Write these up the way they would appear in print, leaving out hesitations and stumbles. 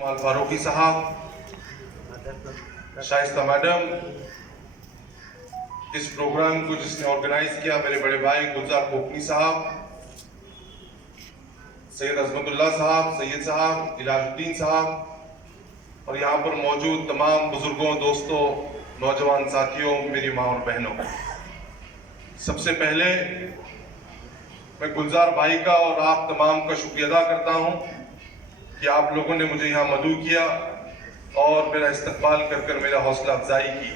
फारूकी साहब, शाइस्ता मैडम, इस प्रोग्राम को जिसने ऑर्गेनाइज किया मेरे बड़े भाई गुलजार कोकनी साहब, सैयद अजमतुल्लाह साहब, सैयद साहब, इलाजुद्दीन साहब और यहाँ पर मौजूद तमाम बुजुर्गों, दोस्तों, नौजवान साथियों, मेरी माँ और बहनों, सबसे पहले मैं गुलजार भाई का और आप तमाम का शुक्रिया अदा करता हूँ कि आप लोगों ने मुझे यहाँ मदऊ किया और मेरा इस्तकबाल कर मेरा हौसला अफजाई की।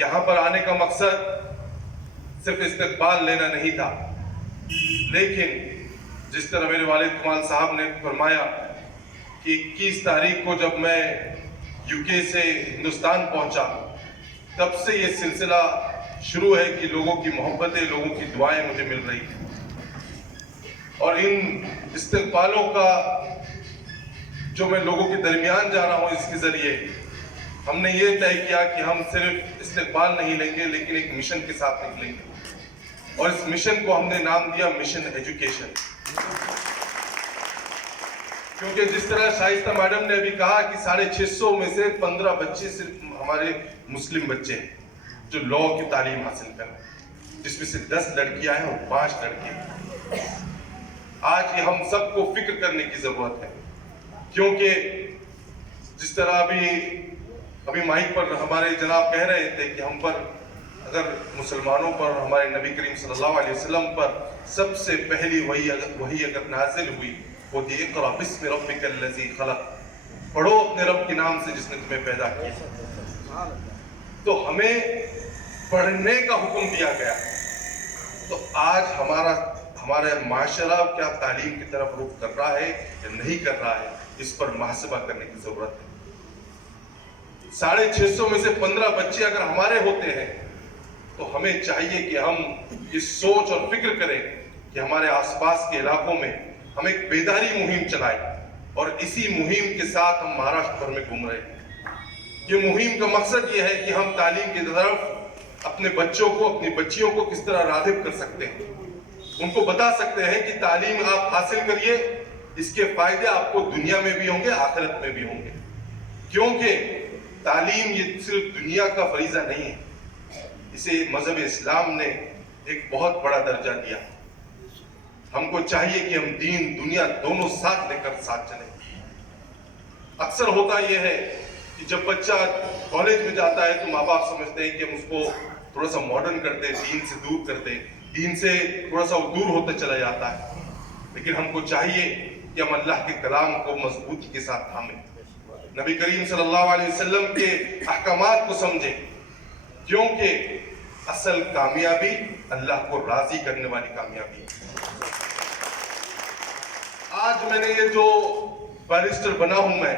यहाँ पर आने का मकसद सिर्फ इस्तकबाल लेना नहीं था, लेकिन जिस तरह मेरे वालिद कमाल साहब ने फरमाया कि 21 तारीख को जब मैं यूके से हिंदुस्तान पहुंचा, तब से ये सिलसिला शुरू है कि लोगों की मोहब्बतें, लोगों की दुआएं मुझे मिल रही हैं और इन इस्तकबालों का जो मैं लोगों के दरमियान जा रहा हूँ, इसके जरिए हमने ये तय किया कि हम सिर्फ इस्तकबाल नहीं लेंगे लेकिन एक मिशन के साथ निकलेंगे और इस मिशन को हमने नाम दिया मिशन एजुकेशन। क्योंकि जिस तरह शाइस्ता मैडम ने अभी कहा कि 650 में से 15 बच्चे सिर्फ हमारे मुस्लिम बच्चे हैं जो लॉ की तालीम हासिल कर रहे हैं, जिसमें से 10 लड़कियां हैं और 5 लड़के हैं। आज ये हम सबको फिक्र करने की जरूरत है, क्योंकि जिस तरह अभी माइक पर हमारे जनाब कह रहे थे कि हम पर अगर मुसलमानों पर हमारे नबी करीम सल्लल्लाहु अलैहि वसल्लम पर सबसे पहली वही अगर नाजिल हुई वो थी इक़रा बिस्मि रब्बिकल लज़ी खलक़, पढ़ो अपने रब के नाम से जिसने तुम्हें पैदा किया। तो हमें पढ़ने का हुक्म दिया गया। तो आज हमारा माशरा क्या तालीम की तरफ रुख कर रहा है या नहीं कर रहा है, इस पर मुहासबा करने की जरूरत है। 650 में से 15 बच्चे अगर हमारे होते हैं तो हमें चाहिए कि हम ये सोच और फिक्र करें कि हमारे आसपास के इलाकों में हम एक बेदारी मुहिम चलाएं और इसी मुहिम के साथ हम महाराष्ट्र भर में घूम रहे हैं। ये मुहिम का मकसद ये है कि हम तालीम की तरफ अपने बच्चों को, अपनी बच्चियों को किस तरह राग़िब कर सकते हैं, उनको बता सकते हैं कि तालीम आप हासिल करिए, इसके फायदे आपको दुनिया में भी होंगे, आखिरत में भी होंगे। क्योंकि तालीम ये सिर्फ दुनिया का फरीजा नहीं है, इसे मजहब इस्लाम ने एक बहुत बड़ा दर्जा दिया। हमको चाहिए कि हम दीन दुनिया दोनों साथ लेकर साथ चलें। अक्सर होता यह है कि जब बच्चा कॉलेज में जाता है तो माँ बाप समझते हैं कि हम उसको थोड़ा सा मॉडर्न कर दें, दीन से दूर कर दें, दीन से थोड़ा सा दूर होता चला जाता है। लेकिन हमको चाहिए कि हम अल्लाह के कलाम को मजबूती के साथ थामें, नबी करीम सल्लल्लाहु अलैहि वसल्लम के अहकामात को समझें, क्योंकि असल कामयाबी अल्लाह को राजी करने वाली कामयाबी है। आज मैंने ये जो बैरिस्टर बना हूं मैं,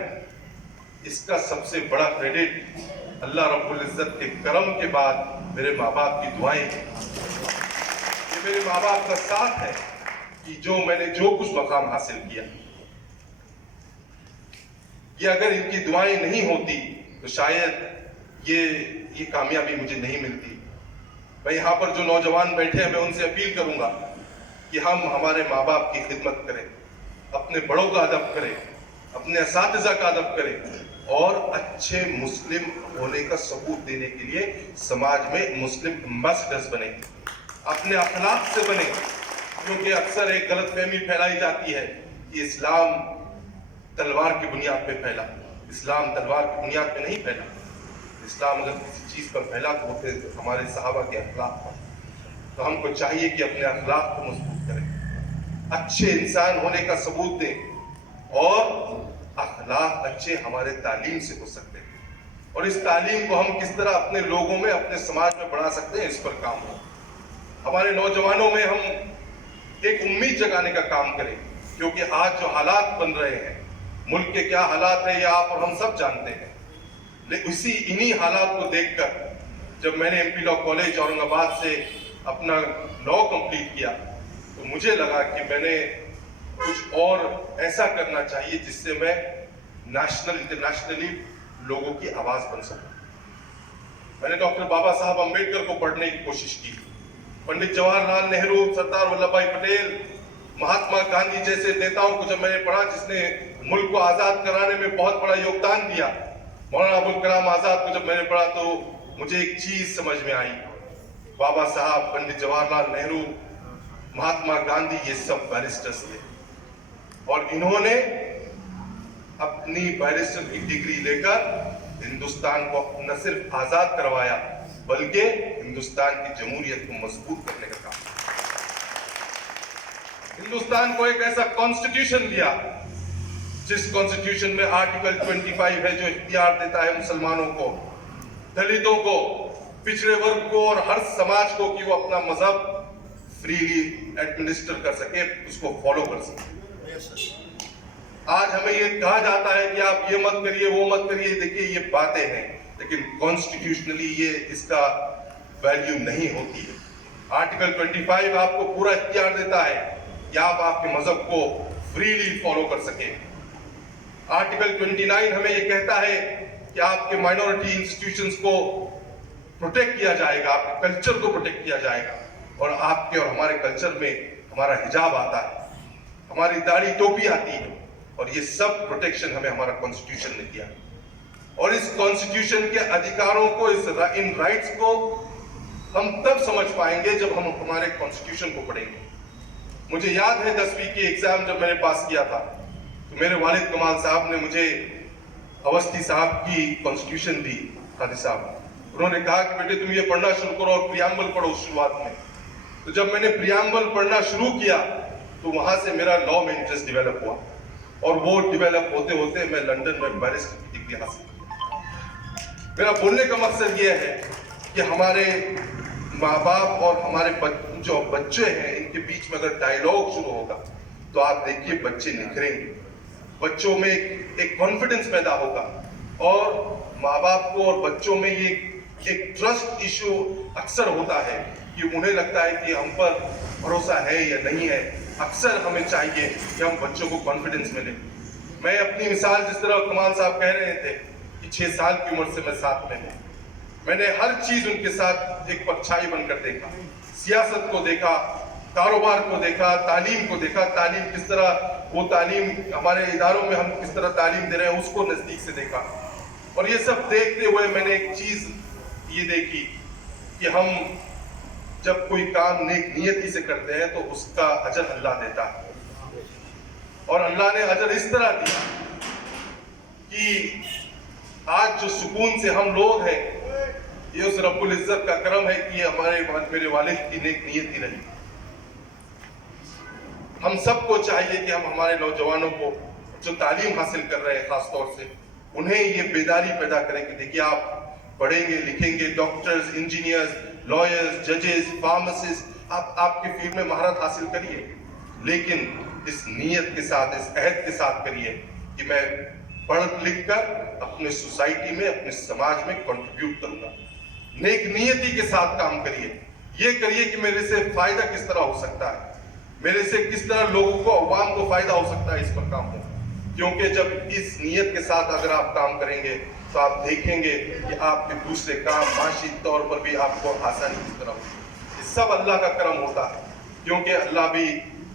इसका सबसे बड़ा क्रेडिट अल्लाह रब्बुल इज्जत के करम के बाद मेरे माँ बाप की दुआएं हैं। ये मेरे माँ बाप का साथ है कि मैंने जो कुछ मकाम हासिल किया, ये अगर इनकी दुआएं नहीं होती तो शायद ये कामयाबी मुझे नहीं मिलती। मैं यहाँ पर जो नौजवान बैठे हैं मैं उनसे अपील करूंगा कि हम हमारे माँ बाप की खिदमत करें, अपने बड़ों का अदब करें, अपने असातिज़ा का अदब करें और अच्छे मुस्लिम होने का सबूत देने के लिए समाज में मुस्लिम एम्बेसडर्स बने, अपने अखलाक से बने। क्योंकि अक्सर एक गलतफहमी फैलाई जाती है कि इस्लाम तलवार की बुनियाद पे फैला। इस्लाम तलवार की बुनियाद पे नहीं फैला। इस्लाम अगर किसी चीज पर फैला तो वो थे हमारे सहाबा के अखलाक पर। तो हमको चाहिए कि अपने अखलाक को मजबूत करें, अच्छे इंसान होने का सबूत दें और अखलाक अच्छे हमारे तालीम से हो सकते हैं और इस तालीम को हम किस तरह अपने लोगों में, अपने समाज में बढ़ा सकते हैं, इस पर काम हो। हमारे नौजवानों में हम एक उम्मीद जगाने का काम करें, क्योंकि आज जो हालात बन रहे हैं, मुल्क के क्या हालात है ये आप और हम सब जानते हैं। लेकिन इन्हीं हालात को देखकर जब मैंने एमपी लॉ कॉलेज औरंगाबाद से अपना लॉ कंप्लीट किया तो मुझे लगा कि मैंने कुछ और ऐसा करना चाहिए जिससे मैं नेशनल इंटरनेशनली लोगों की आवाज बन सकूं। मैंने डॉक्टर बाबा साहब अम्बेडकर को पढ़ने की कोशिश की, पंडित जवाहरलाल नेहरू, सरदार वल्लभ भाई पटेल, महात्मा गांधी जैसे नेताओं को जब मैंने पढ़ा, जिसने मुल्क को आजाद कराने में बहुत बड़ा योगदान दिया, मौलाना अबुल कलाम आजाद को जब मैंने पढ़ा तो मुझे एक चीज समझ में आई। बाबा साहब, पंडित जवाहरलाल नेहरू, महात्मा गांधी, ये सब बैरिस्टर्स थे और इन्होंने अपनी बैरिस्टर की डिग्री लेकर हिंदुस्तान को न सिर्फ आजाद करवाया बल्कि हिंदुस्तान की जमहूरियत को मजबूत करने का काम किया। हिंदुस्तान को एक ऐसा कॉन्स्टिट्यूशन दिया जिस कॉन्स्टिट्यूशन में आर्टिकल 25 है, जो इख्तियार देता है मुसलमानों को, दलितों को, पिछड़े वर्ग को और हर समाज को कि वो अपना मजहब फ्रीली एडमिनिस्टर कर सके, उसको फॉलो कर सके। आज हमें ये कहा जाता है कि आप ये मत करिए, वो मत करिए। देखिए, ये बातें हैं, लेकिन कॉन्स्टिट्यूशनली ये इसका वैल्यू नहीं होती है। आर्टिकल 25 आपको पूरा इख्तियार देता है कि आप आपके मजहब को फ्रीली फॉलो कर सके। आर्टिकल 29 हमें ये कहता है कि आपके माइनॉरिटी इंस्टीट्यूशंस को प्रोटेक्ट किया जाएगा, आपके कल्चर को प्रोटेक्ट किया जाएगा। और आपके और हमारे कल्चर में हमारा हिजाब आता है, हमारी दाढ़ी टोपी आती है, और ये सब प्रोटेक्शन हमें हमारा कॉन्स्टिट्यूशन ने दिया। और इस कॉन्स्टिट्यूशन के अधिकारों को, इन राइट्स को हम तब समझ पाएंगे जब हम हमारे कॉन्स्टिट्यूशन को पढ़ेंगे। मुझे याद है 10वीं की एग्जाम जब मैंने पास किया था तो मेरे वालिद कमाल साहब ने मुझे अवस्थी साहब की कॉन्स्टिट्यूशन दी, कादी साहब। उन्होंने कहा कि बेटे तुम ये पढ़ना शुरू करो और प्रियम्बल पढ़ो शुरुआत में। तो जब मैंने प्रियम्बल पढ़ना शुरू किया तो वहां से मेरा लॉ में इंटरेस्ट डेवलप हुआ, और वो डेवलप होते होते मैं लंदन में बैरिस्टर की डिग्री हासिल की। मेरा बोलने का मकसद ये है कि हमारे माँ बाप और हमारे जो बच्चे हैं, इनके बीच में अगर डायलॉग शुरू होगा तो आप देखिए बच्चे निखरेंगे, बच्चों में एक कॉन्फिडेंस पैदा होगा, और माँ बाप को और बच्चों में ये एक ट्रस्ट इशू अक्सर होता है कि उन्हें लगता है कि हम पर भरोसा है या नहीं है। अक्सर हमें चाहिए कि हम बच्चों को कॉन्फिडेंस मिले। मैं अपनी मिसाल, जिस तरह कमाल साहब कह रहे थे कि 6 साल की उम्र से मैं साथ में हूँ, मैंने हर चीज उनके साथ एक परछाई बनकर देखा। सियासत को देखा, कारोबार को देखा, तालीम को देखा, तालीम किस तरह, वो तालीम हमारे इदारों में हम किस तरह तालीम दे रहे हैं उसको नजदीक से देखा। और ये सब देखते हुए मैंने एक चीज ये देखी कि हम जब कोई काम नेक नियति से करते हैं तो उसका अजर अल्लाह देता है। और अल्लाह ने अजर इस तरह दिया कि आज जो सुकून से हम लोग हैं, ये उस रब्बुल इज्जत का करम है कि मेरे वालिद की नेक नियति रही। हम सबको चाहिए कि हम हमारे नौजवानों को जो तालीम हासिल कर रहे हैं, खास तौर से उन्हें ये बेदारी पैदा करें कि देखिए आप पढ़ेंगे, लिखेंगे, डॉक्टर्स, इंजीनियर्स, लॉयर्स, जजेस, फार्मासिस्ट, आप आपके फील्ड में महारत हासिल करिए, लेकिन इस नीयत के साथ, इस अहद के साथ करिए कि मैं पढ़ लिख कर अपने सोसाइटी में, अपने समाज में कंट्रीब्यूट करूंगा। नेक नियति के साथ काम करिए। ये करिए कि मेरे से फायदा किस तरह हो सकता है, मेरे से किस तरह लोगों को, अवाम को फायदा हो सकता है, इस पर काम हो। क्योंकि जब इस नीयत के साथ अगर आप काम करेंगे तो आप देखेंगे कि आपके दूसरे काम माशी तौर पर भी आपको आसानी की तरह होगी। ये सब अल्लाह का करम होता है, क्योंकि अल्लाह भी,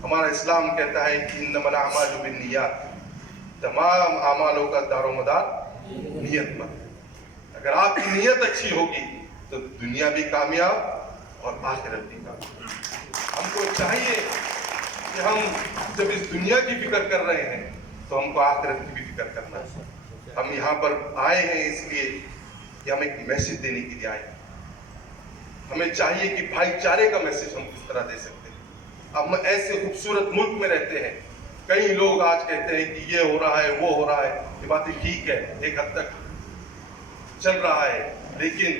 हमारा इस्लाम कहता है कि इन्नमल अमालु बिन्नियात, तमाम अमालों का दारोमदार नियत पर। अगर आपकी नियत अच्छी होगी तो दुनिया भी कामयाब और आखिरत भी कामयाब। हमको चाहिए कि हम जब इस दुनिया की फिक्र कर रहे हैं तो हमको आखिरत की भी फिक्र करना है। हम यहाँ पर आए हैं इसलिए कि हम एक मैसेज देने के लिए आए हैं। हमें चाहिए कि भाईचारे का मैसेज हम किस तरह दे सकते हैं। अब हम ऐसे खूबसूरत मुल्क में रहते हैं, कई लोग आज कहते हैं कि ये हो रहा है, वो हो रहा है। ये बातें ठीक है, एक हद तक चल रहा है, लेकिन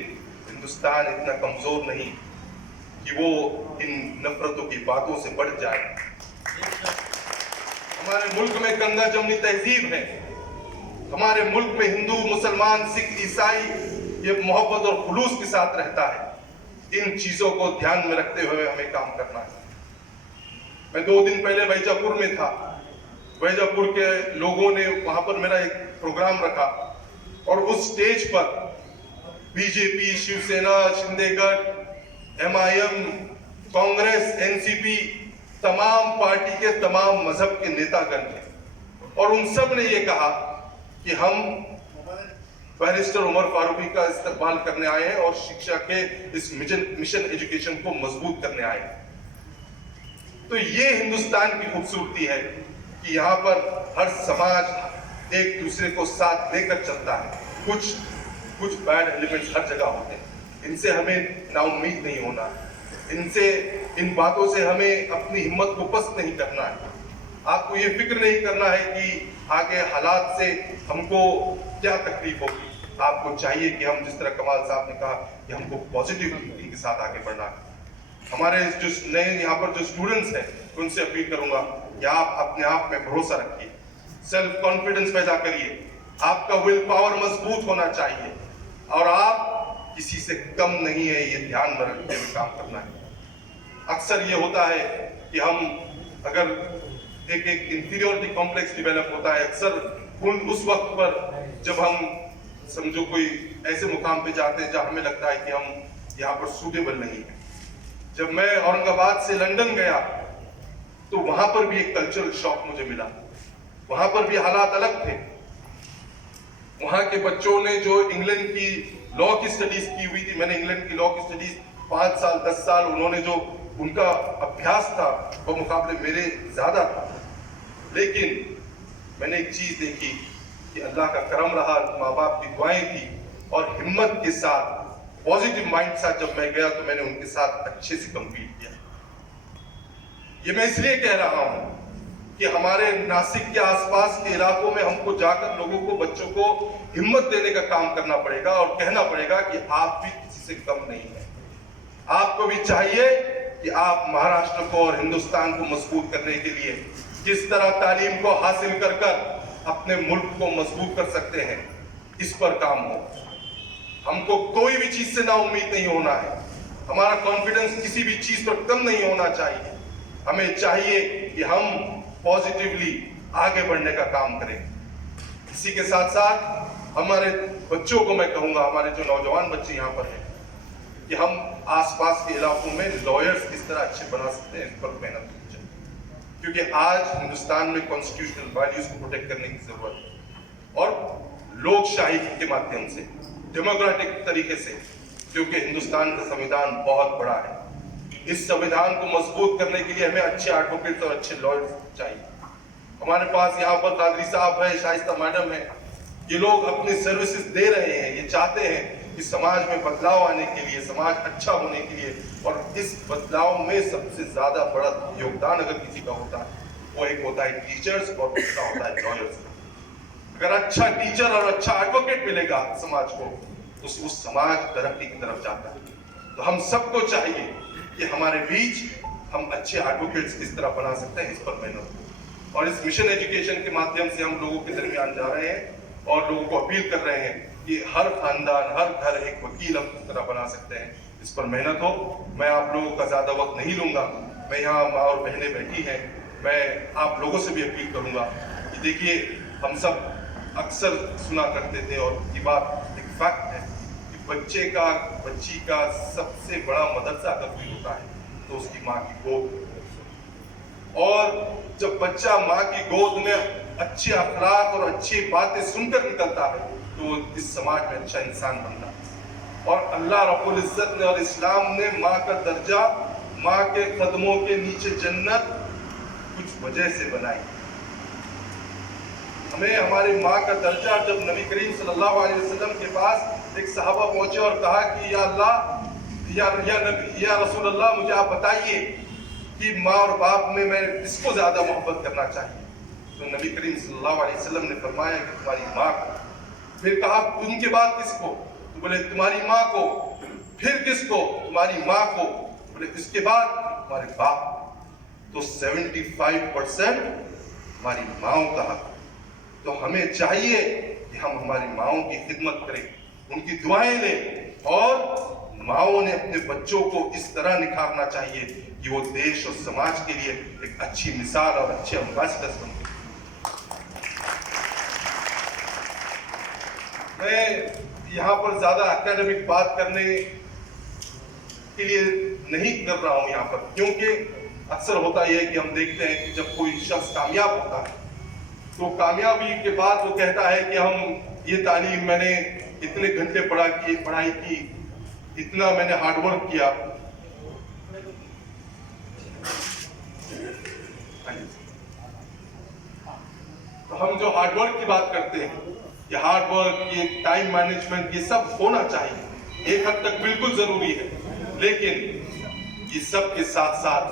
हिंदुस्तान इतना कमजोर नहीं कि वो इन नफरतों की बातों से बढ़ जाए। हमारे मुल्क में गंगा जमनी तहजीब है, हमारे मुल्क में हिंदू, मुसलमान, सिख, ईसाई ये मोहब्बत और खुलूस के साथ रहता है। इन चीजों को ध्यान में रखते हुए हमें काम करना है। मैं 2 दिन पहले वैजापुर में था। वैजापुर के लोगों ने वहां पर मेरा एक प्रोग्राम रखा, और उस स्टेज पर बीजेपी, शिवसेना, शिंदेगढ़, MIM, कांग्रेस, NCP तमाम पार्टी के तमाम मजहब के नेतागण थे और उन सब ने ये कहा कि हम बैरिस्टर उमर फारूकी का इस्तेमाल करने आए हैं और शिक्षा के इस मिशन एजुकेशन को मजबूत करने आए हैं। तो ये हिंदुस्तान की खूबसूरती है कि यहाँ पर हर समाज एक दूसरे को साथ लेकर चलता है। कुछ बैड एलिमेंट्स हर जगह होते हैं, इनसे हमें नाउम्मीद नहीं होना, इन बातों से हमें अपनी हिम्मत को पस्त नहीं करना है। आपको ये फिक्र नहीं करना है कि आगे हालात से हमको क्या तकलीफ होगी। आपको चाहिए कि हम, जिस तरह कमाल साहब ने कहा, कि हमको पॉजिटिव थिंकिंग के साथ आगे बढ़ना है। हमारे जो नए यहाँ पर जो स्टूडेंट्स हैं, उनसे अपील करूंगा कि आप अपने आप में भरोसा रखिए, सेल्फ कॉन्फिडेंस पैदा करिए, आपका विल पावर मजबूत होना चाहिए और आप किसी से कम नहीं है, ये ध्यान में रखते हुए काम करना है। अक्सर ये होता है कि हम अगर एक इंफीरियरिटी कॉम्प्लेक्स डेवलप होता है अक्सर उस वक्त पर जब हम समझो कोई ऐसे मुकाम पे जाते हैं जहां हमें लगता है कि हम यहाँ पर सूटेबल नहीं है। जब मैं औरंगाबाद से लंदन गया तो वहां पर भी एक कल्चरल शॉक मुझे मिला। वहां पर भी हालात अलग थे। वहां के बच्चों ने जो इंग्लैंड की लॉ की स्टडीज की हुई थी, मैंने इंग्लैंड की लॉ की स्टडीज 5 साल 10 साल उन्होंने जो उनका अभ्यास था वो मुकाबले मेरे ज्यादा था, लेकिन मैंने एक चीज देखी कि अल्लाह का करम रहा, माँ बाप की दुआएं थी और हिम्मत के साथ, पॉजिटिव माइंड के साथ जब मैं गया तो मैंने उनके साथ अच्छे से कंपीट किया। ये मैं इसलिए कह रहा हूं कि हमारे नासिक के आसपास के इलाकों में हमको जाकर लोगों को, बच्चों को हिम्मत देने का काम करना पड़ेगा और कहना पड़ेगा कि आप भी किसी से कम नहीं है। आपको भी चाहिए कि आप महाराष्ट्र को और हिंदुस्तान को मजबूत करने के लिए किस तरह तालीम को हासिल कर अपने मुल्क को मजबूत कर सकते हैं, इस पर काम हो। हमको कोई भी चीज से ना उम्मीद नहीं होना है। हमारा कॉन्फिडेंस किसी भी चीज पर कम नहीं होना चाहिए। हमें चाहिए कि हम पॉजिटिवली आगे बढ़ने का काम करें। इसी के साथ साथ हमारे बच्चों को मैं कहूंगा, हमारे जो नौजवान बच्चे यहाँ पर हैं, कि हम आसपास के इलाकों में लॉयर्स किस तरह अच्छे बना सकते हैं, इस पर मेहनत करनी चाहिए। क्योंकि आज हिंदुस्तान में कॉन्स्टिट्यूशनल वैल्यूज को प्रोटेक्ट करने की जरूरत है और लोकशाही के माध्यम से, डेमोक्रेटिक तरीके से, क्योंकि हिंदुस्तान का संविधान बहुत बड़ा है। इस संविधान को मजबूत करने के लिए हमें अच्छे एडवोकेट्स और अच्छे लॉयर्स चाहिए। हमारे पास यहाँ पर कादरी साहब है, शाइस्ता मैडम है, ये लोग अपनी सर्विसेज दे रहे हैं। ये चाहते हैं कि समाज में बदलाव आने के लिए, समाज अच्छा होने के लिए, और इस बदलाव में सबसे ज्यादा बड़ा योगदान अगर किसी का होता है वो एक होता है टीचर्स और दूसरा होता है लॉयर्स। अगर अच्छा टीचर और अच्छा एडवोकेट मिलेगा समाज को तो उस समाज तरक्की की तरफ जाता है। तो हम सबको चाहिए कि हमारे बीच हम अच्छे एडवोकेट्स किस तरह बना सकते हैं, इस पर मेहनत। और इस मिशन एजुकेशन के माध्यम से हम लोगों के दरमियान जा रहे हैं और लोगों को अपील कर रहे हैं कि हर खानदान, हर घर एक वकील हम किस तरह बना सकते हैं, इस पर मेहनत हो। मैं आप लोगों का ज्यादा वक्त नहीं लूंगा। मैं यहाँ माँ और बहनें बैठी हैं, मैं आप लोगों से भी अपील करूंगा कि देखिए, हम सब अक्सर सुना करते थे और ये बात एक फैक्ट है कि बच्ची का सबसे बड़ा मदरसा अगर कोई होता है तो उसकी माँ की गोद। और जब बच्चा माँ की गोद में अच्छे अखलाक और अच्छी बातें सुनकर निकलता है तो इस समाज में अच्छा इंसान बनता है। और अल्लाह रब्बुल इज्जत ने और इस्लाम ने माँ का दर्जा, माँ के कदमों के नीचे जन्नत कुछ वजह से बनाई। हमें हमारी माँ का दर्जा, जब नबी करीम सल्लल्लाहु अलैहि वसल्लम के पास एक सहाबा पहुंचे और कहा कि या अल्लाह, या रसूल अल्लाह, मुझे आप बताइए कि माँ और बाप में मैं किसको ज्यादा मोहब्बत करना चाहिए। तो नबी करीम सल्लल्लाहु अलैहि वसल्लम ने फरमाया कि तुम्हारी माँ को। फिर कहा उनके बाद किसको? तो बोले तुम्हारी माँ को। फिर किसको? तुम्हारी माँ को। बोले इसके बाद तुम्हारे बाप। तो 75% हमारी माँओं का हक। तो हमें चाहिए कि हम हमारी माँओं की खिदमत करें, उनकी दुआएं लें, और माँओं ने अपने बच्चों को इस तरह निखारना चाहिए कि वो देश और समाज के लिए एक अच्छी मिसाल और अच्छे एम्बेसडर्स बन। मैं यहाँ पर ज्यादा एकेडमिक बात करने के लिए नहीं कर रहा हूँ यहाँ पर, क्योंकि अक्सर होता यह है कि हम देखते हैं कि जब कोई शख्स कामयाब होता है तो कामयाबी के बाद वो कहता है कि हम ये तालीम मैंने इतने घंटे पढ़ाई की, इतना मैंने हार्डवर्क किया। तो हम जो हार्डवर्क की बात करते हैं, ये हार्डवर्क, ये टाइम मैनेजमेंट, ये सब होना चाहिए, एक हद तक बिल्कुल जरूरी है, लेकिन ये सब के साथ साथ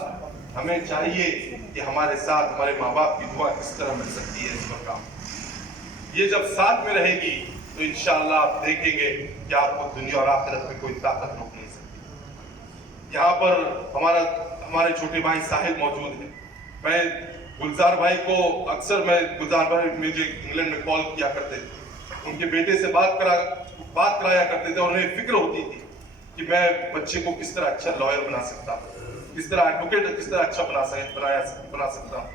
हमें चाहिए कि हमारे साथ हमारे माँ बाप की दुआ किस तरह मिल सकती है इस पर काम। ये जब साथ में रहेगी तो इंशाअल्लाह आप देखेंगे कि आपको दुनिया और आखिरत में कोई ताकत रोक नहीं सकती। यहाँ पर हमारे छोटे भाई साहिल मौजूद है। मैं गुलजार भाई को गुलजार भाई मुझे इंग्लैंड में कॉल किया करते थे, उनके बेटे से बात कराया करते थे और उन्हें फिक्र होती थी कि मैं बच्चे को किस तरह अच्छा लॉयर बना सकता हूँ, किस तरह एडवोकेट किस तरह अच्छा बना सकता हूँ।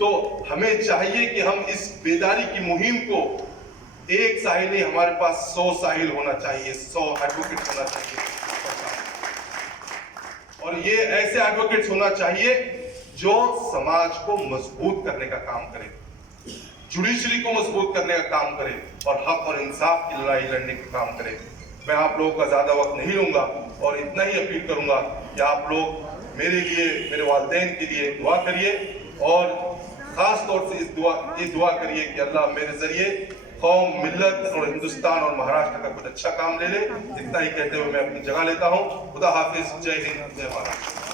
तो हमें चाहिए कि हम इस बेदारी की मुहिम को, एक साहिल नहीं, हमारे पास 100 साहिल होना चाहिए, 100 एडवोकेट होना चाहिए, और ये ऐसे एडवोकेट्स होना चाहिए जो समाज को मजबूत करने का काम करे, जुडिशरी को मजबूत करने का काम करे और हक और इंसाफ की लड़ाई लड़ने का काम करे। मैं आप लोगों का ज्यादा वक्त नहीं लूंगा और इतना ही अपील करूंगा कि आप लोग मेरे लिए, मेरे वालिदैन के लिए दुआ करिए और खास तौर से ये दुआ करिए कि अल्लाह मेरे जरिए कौम, मिल्लत और हिंदुस्तान और महाराष्ट्र का कुछ अच्छा काम ले ले। इतना ही कहते हुए मैं अपनी जगह लेता हूँ। खुदा हाफिज, जय हिंद, जय महाराष्ट्र।